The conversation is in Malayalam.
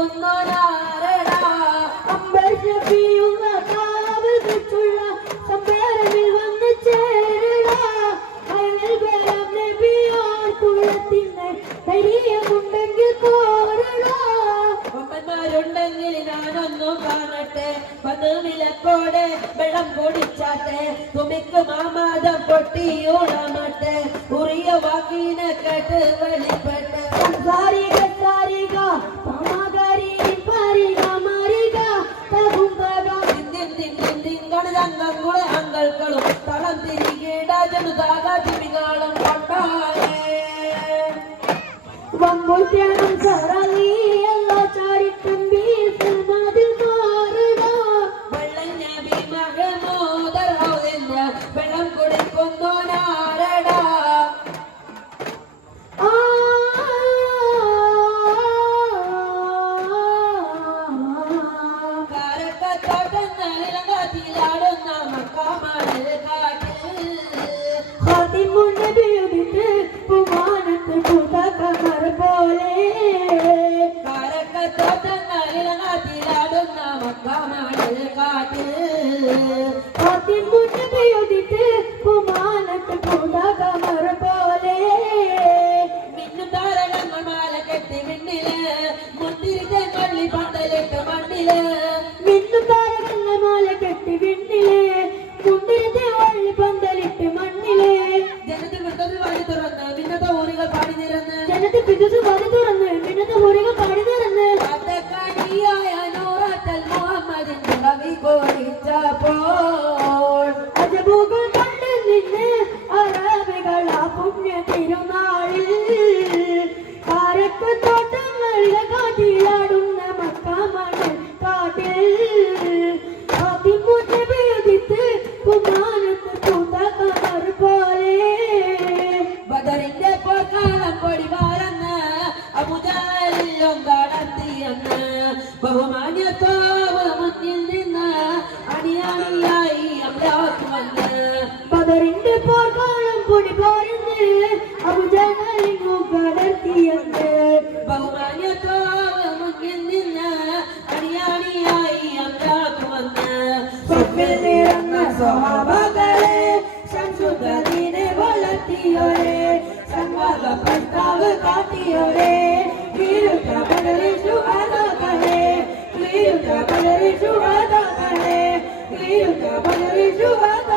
കൊടുക്കുന്നോരാരടാ അമ്പർ ഷഫിയുള്ള കാവൽ വെച്ചുള്ള സമ്മേളനിൽ വന്ന് ചേരടാ അയൽ വരാം നബിയോർ കുളത്തിന്ന് ധൈര്യമുണ്ടെങ്കിൽ കോരടാ ഒമ്പന്മാരുണ്ടെങ്കിൽ ഞാനൊന്നു കാണട്ടെ പതിവിലക്കോടെ വെള്ളം പൊടിച്ചാട്ടെ തുമിക്ക് മാമാദം പൊട്ടിയൂടാമട്ടെ ഉറിയ വാക്കിനെ കേട്ട് വെളിപ്പെട്ട് സാരിക സാരിക പാമാകാരി പാരിക മാരിക ും അങ്കൾക്കളും തളം തിരികേട ജനുതാകാതിമികളും കൊണ്ടായേ വമ്പുത്രണം ചറലി എല്ലാ ചാരിട്ടും ബീസിൽ മതിൽ മാറുക വെള്ളം നബി മഹമൂദർ ഹൗദിന്റെ വെള്ളം കുടിക്കുന്നോനാരടാ കാരക്കത്തോട്ടങ്ങളിലകത്തിലാടുന്ന മക്കാമണൽ കാട്ടിൽ ഹാത്തിമുന്നബിയുദിത്ത് പുമാനത്ത് പുതകമർ പോലെ കാരക്കത്തോട്ടങ്ങളിലകത്തിലാടുന്ന മക്കാമണൽ കാട്ടിൽ ഹാത്തിമുന്നബിയുദിത്ത് പുമാനത്ത് പുതകമർ പോലെ മിന്നു താരകങ്ങൾ മാല കെട്ടി മിന്നില് മുന്തിരിത്തെ കൊള്ളി പന്തലിട്ട് മണ്ണില് മിന്നു താരകങ്ങൾ മാല കെട്ടി മിന്നില് മുന്തിരിത്തെ കൊള്ളി പന്തലിട്ട് മണ്ണില് ജനത വിടുതൽ വഴി തുറന്ന് ഭിന്നത ഊരുകൾ പാടി നിരന്ന് ജനത വിടുതൽ വഴി തുറന്ന് ഭിന്നത ഊരുകൾ പാടി നിരന്ന് അത്തക്കാരിയായ നൂറത്തൽ മുഹമ്മദിന്റെ കവി കോരിച്ചപ്പോൾ അജബുകൾ കണ്ടു നിന്ന് അറബികൾ ആ പുണ്യ തിരുനാളിൽ കാരക്കത്തോട്ടങ്ങളിലെ കാട്ടിലാടുന്ന മക്കാമണൽ കാട്ടിൽ അതിമുന്നബിയുദിത്ത് കുമാരത്ത് കൂട്ടക്കമർ പോലെ ബദറിന്റെ പോർക്കാലം പൊടി പാറന്ന് അബുജാലിലും കടത്തിയെന്ന് ബഹുമാന്യത്തോവ് മുന്നിൽ നിന്ന് അണിയാണിയായി അമ്രാത്ത് വന്ന് ബദറിന്റെ പോർക്കാലം പൊടി പാറന്ന് അബുജാലിലും കടത്തിയെന്ന് ബഹുമാന്യത്തോവ് മുന്നിൽ നിന്ന് അണിയാണിയായി അമ്രാത്ത് വന്ന് സ്വപ്നിൽ നിറഞ്ഞ സ്വഭാവങ്ങളെ സംശുദ്ധീനെ വളർത്തിയോരെ സംവാദ പ്രസ്താവ് കാട്ടിയോരെ വീരുദ്രപടരെ ശുഹാദകളെ വീരുദ്രപടരെ ശുഹാദകളെ വീരുദ്രപടരെ ശുഹാദ